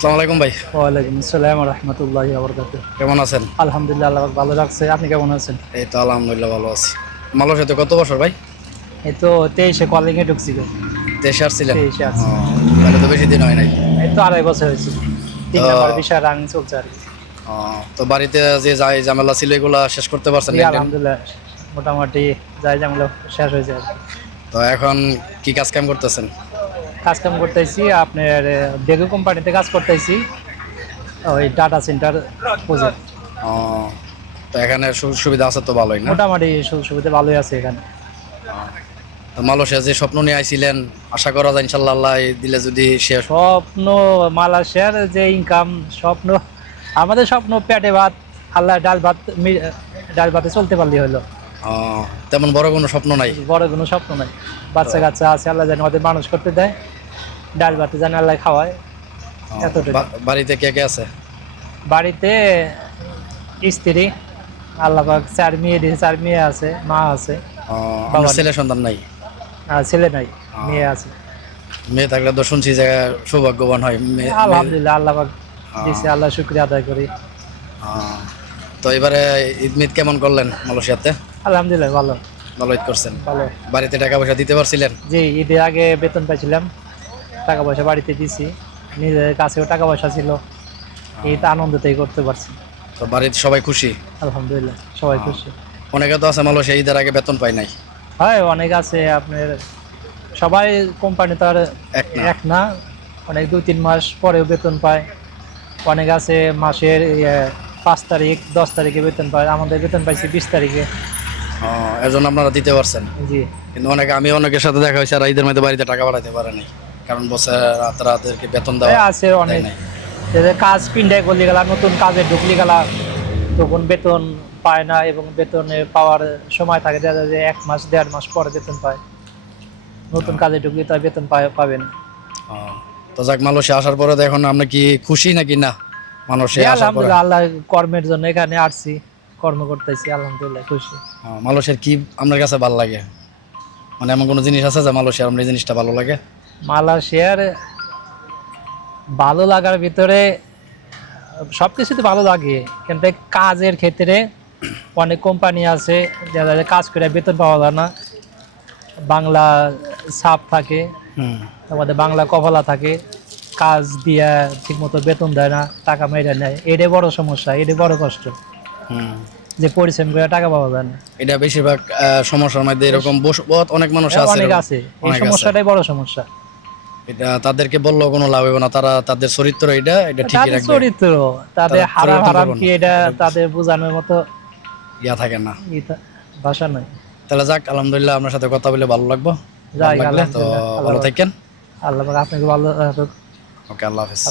আসসালামু আলাইকুম ভাই। ওয়ালাইকুম আসসালাম ওয়া রাহমাতুল্লাহি ওয়া বারাকাতুহু। কেমন আছেন? আলহামদুলিল্লাহ, আল্লাহ পাক ভালো রাখছে। আপনি কেমন আছেন? এই তো আলহামদুলিল্লাহ ভালো আছি। মালয়েশিয়াতে কত বছর ভাই? এই তো 23-এ কলিং এ ঢুকছিল। দেশে আসছিলেন? 23-এ ও, আছি। তাহলে তো বেশি দিন হয় নাই। এই তো 2.5 বছর হয়েছে। তো 3 নাম্বার বিষয় রানিং চলছে আর কি। ও, তো বাড়িতে যে যাই ঝামেলা ছিল এগুলা শেষ করতে পারছেন জি মেনটেন? আলহামদুলিল্লাহ, মোটামুটি যাই যেমন শেষ হয়েছে আর কি। তো এখন কি কাজ কাম করতেছেন? কাজ কাম করতেছি আপনার বেগু কোম্পানিতে কাজ করতেছি, ওই ডাটা সেন্টার প্রজেক্ট। ও, তো এখানে সুযোগ সুবিধা আছে তো ভালোই না? মোটামুটি সুযোগ সুবিধা ভালোই আছে এখানে। তো মালয়েশিয়া যে স্বপ্ন নিয়ে আইছিলেন, আশা করা যায় ইনশাল্লাহ আল্লাহ দিলে যদি শেষ। স্বপ্ন, মালয়েশিয়ার যে ইনকাম, স্বপ্ন, আমাদের স্বপ্ন পেটে ভাত, আল্লাহ ডাল ভাতে চলতে পারলেই হলো। ও, তেমন বড় কোনো স্বপ্ন নাই? বড় কোনো স্বপ্ন নাই। বাচ্চা কাচ্চা আছে, আল্লাহ যেন আমাদের মানুষ করতে দেয়, ডাল ভাতে যেন আল্লাহ খাওয়ায়, ও, এতটুকু। বাড়িতে কে কে আছে? বাড়িতে স্ত্রী, আল্লাহ পাক 4 মেয়ে দিয়েছে, 4 মেয়ে আছে, মা আছে, ও, আপনার বাবা নেই। ছেলে সন্তান নাই? আর ছেলে নাই, ও, মেয়ে আছে। মেয়ে থাকলে তো শুনছি যে সৌভাগ্যবান হয় আলহামদুলিল্লাহ, আল্লাহ পাক দিছে, আহ, আল্লাহ শুকরিয়া আদায় করি। আহ, তো এবারে ঈদ মিদ কেমন করলেন মালয়েশিয়াতে? আলহামদুলিল্লাহ ভালো। ভালো ঈদ করছেন? ভালো। বাড়িতে টাকা পয়সা দিতে পারছিলেন? জি, ঈদের আগে বেতন পাইছিলাম, টাকা পয়সা বাড়িতে দিছি, নিজের কাছেও টাকা পয়সা ছিল, ঈদ আনন্দতেই করতে পারছি। তো বাড়িতে সবাই খুশি? আলহামদুলিল্লাহ, সবাই আহ, খুশি। অনেকে তো আছে মালয়েশিয়া ঈদের আগে বেতন পায় নাই। হয়, অনেক আছে আপনার, সবাই কোম্পানি তো আর এক না। এক না, অনেক 2-3 মাস পরেও বেতন পায়। অনেক আছে মাসের 5 তারিখ 10 তারিখে বেতন পায়, আমাদের বেতন পাইছি 20 তারিখে। এর জন্য আপনারা দিতে পারছেন। জি। কিন্তু আমি অনেকের সাথে দেখা হয়েছে আর ঈদের মধ্যে বাড়িতে টাকা পাঠাতে পারে নাই, কারণ বসে রাতারাদেরকে বেতন দেওয়া আছে দেয় অনেক, নাই। যে কাজ পিন্ডায় করলি গেলা, নতুন কাজে ঢুকলি গেলা, তখন বেতন পায় না, এবং বেতনে পাওয়ার সময় থাকে, দেখা যায় যে 1 মাস 1.5 মাস পরে বেতন পায়। নতুন আহ, কাজে ঢুকলি তার বেতন পাবেন। আহ, তো যাক, মালয়েশিয়া আসার পরে তো এখন আমরা কি খুশি নাকি না জি মালয়েশিয়া আসার পরে? আলহামদুলিল্লাহ, আল্লাহ কর্মের জন্য এখানে আসছি, কর্ম করতেছি, আলহামদুলিল্লাহ খুশি। মালয়েশিয়ার কি আপনার কাছে ভালো লাগে? মানে এমন কোনো জিনিস আছে যে মালয়েশিয়ার আপনার এই জিনিসটা ভালো লাগে? মালয়েশিয়ার ভালো লাগার ভিতরে সবকিছুতে ভালো লাগে, কিন্তু এই কাজের ক্ষেত্রে অনেক কোম্পানি আছে যারা কাজ করে বেতন পাওয়া যায় না, বাংলা ছাপ থাকে, হুম। আমাদের বাংলা কফলা থাকে, কাজ দিয়া ঠিকমতো বেতন দেয় না, টাকা মেরে নেয়, এটাই বড় সমস্যা, এটাই বড় কষ্ট, হুম। যে পরিশ্রম করে টাকা পাওয়া যায় না। এটা বেশিরভাগ সমস্যার মধ্যে এরকম বহুত অনেক মানুষ আছে অনেক এরকম। আছে, এই অনেক আছে। সমস্যাটাই বড় সমস্যা। এটা তাদেরকে বললেও কোনো লাভ হবে না, তারা তাদের চরিত্র এটা ঠিকই তাদের রাখবে। চরিত্র, তাদের তারা হারাম পরিবর্তন হারাম করবে কি, না, এটা এটা তাদের বোঝানোর মতো ইয়া থাকে না। ভাষা নাই। তাহলে যাক, আলহামদুলিল্লাহ আপনার সাথে কথা বলে ভালো লাগলো। ভালো যাই লাগলে তো আলহামদুলিল্লাহ, আল্লাহ ভালো থাকেন। আল্লাহ আপনাকে ভালো রাখুক। ওকে, আল্লাহ হাফেজ।